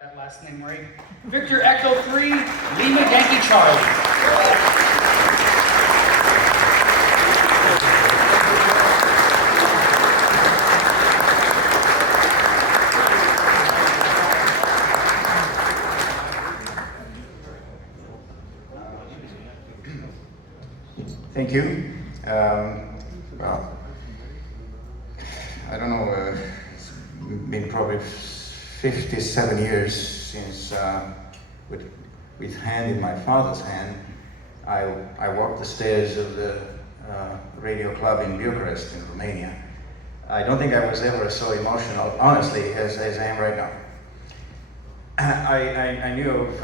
That last name right. Victor Echo 3, Lima Yankee Charlie. Thank you. Well, I don't know, it's been probably 57 years since, with hand in my father's hand, I walked the stairs of the radio club in Bucharest in Romania. I don't think I was ever so emotional, honestly, as I am right now. I knew of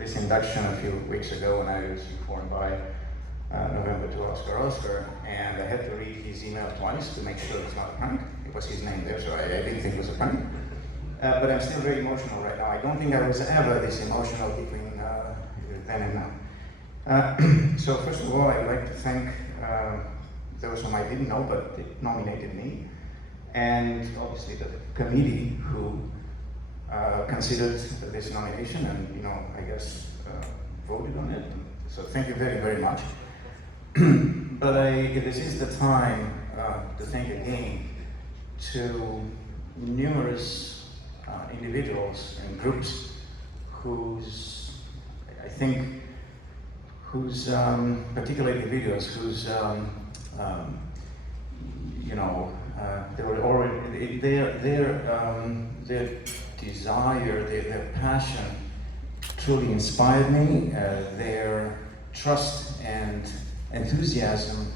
this induction a few weeks ago when I was informed by November to Oscar, and I had to read his email twice to make sure it's not a prank. It was his name there, so I didn't think it was a prank. But I'm still very emotional right now. I don't think I was ever this emotional between then and now. So first of all, I'd like to thank those whom I didn't know, but they nominated me, and obviously the committee who considered this nomination and, I guess, voted on it. So thank you very, very much. But this is the time to thank again to numerous individuals and groups whose particular individuals whose they were already their desire, their passion truly inspired me. Their trust and enthusiasm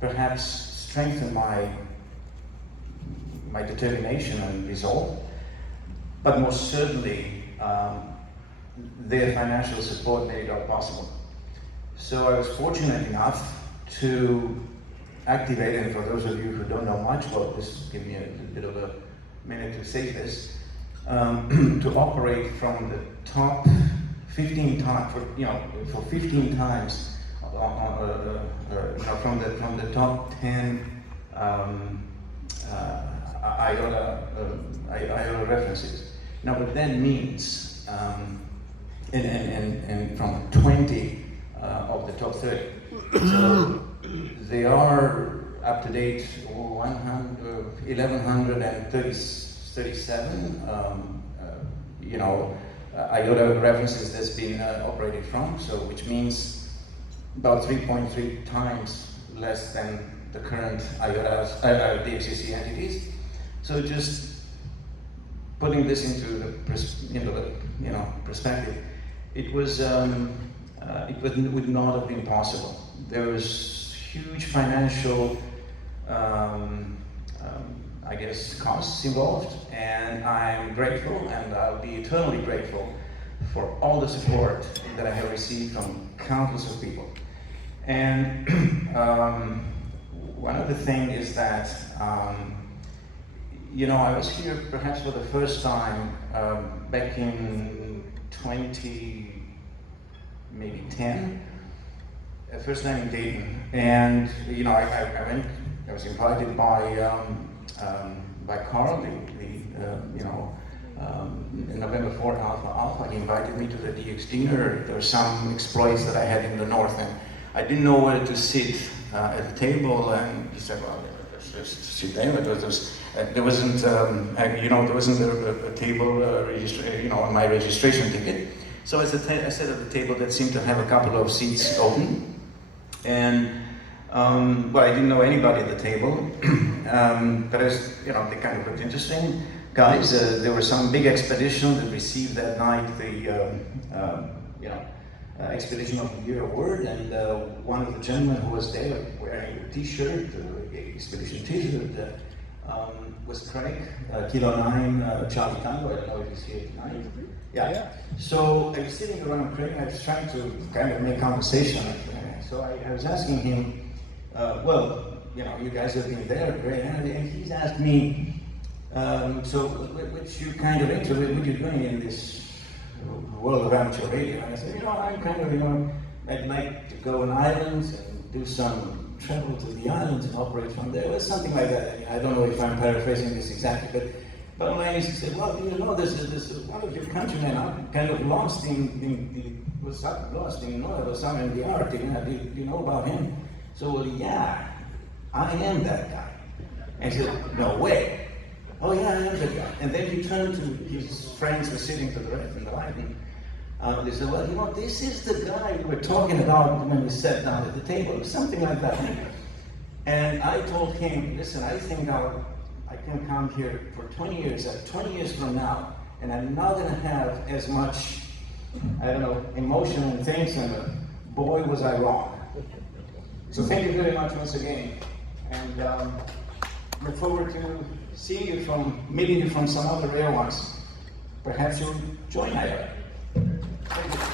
perhaps strengthened my determination and resolve, but most certainly their financial support made it all possible. So I was fortunate enough to activate, and for those of you who don't know much, well, just give me a bit of a minute to say this, to operate from the top 15 times, for 15 times, from the top 10 IOTA references. Now, what that means, and from 20 of the top 30. So they are up to date 1137 IOTA references that's been operated from, so which means about 3.3 times less than the current IOTA DXCC entities. So just putting this into the perspective, it would not have been possible. There was huge financial costs involved, and I'm grateful, and I'll be eternally grateful for all the support that I have received from countless of people. And one other thing is that, I was here perhaps for the first time back in 2010, first time in Dayton, and I was invited by Carl, November 4th Alpha. He invited me to the DX dinner. There were some exploits that I had in the north, and I didn't know where to sit at the table, and he said, well, let's just sit there. There wasn't a table on my registration ticket. So I sat at the table that seemed to have a couple of seats open, and I didn't know anybody at the table, but they kind of looked interesting. Guys, there was some big expedition that received that night the Expedition of the Year award, and one of the gentlemen who was there wearing a t-shirt, expedition t-shirt, was Craig, Kilo 9, Charlie Tango. I don't know if he's here tonight. Yeah. So I was sitting around Craig, and I was trying to kind of make conversation. So I was asking him, you guys have been there, great, and he's asked me, so what you kind of into, what are you doing in this world of amateur radio? And I said, I'm kind of, I'd like to go on islands and do some travel to the islands and operate from there. It was something like that. I don't know if I'm paraphrasing this exactly, But my he said, well, you know, this one of your countrymen kind of lost lost in or something in the Arctic. Do you know about him? So, well, yeah, I am that guy. And he said, no way. Oh yeah, I am that guy. And then he turned to his friends who were sitting to the right and the right, and they said, well, you know, this is the guy we were talking about when we sat down at the table, something like that. And I told him, listen, I think I can come here for 20 years, 20 years from now, and I'm not going to have as much, I don't know, emotion and things, and boy, was I wrong. So thank you very much once again, and look forward to seeing you meeting you from some other airlines. Perhaps you'll join Marriott. Thank you.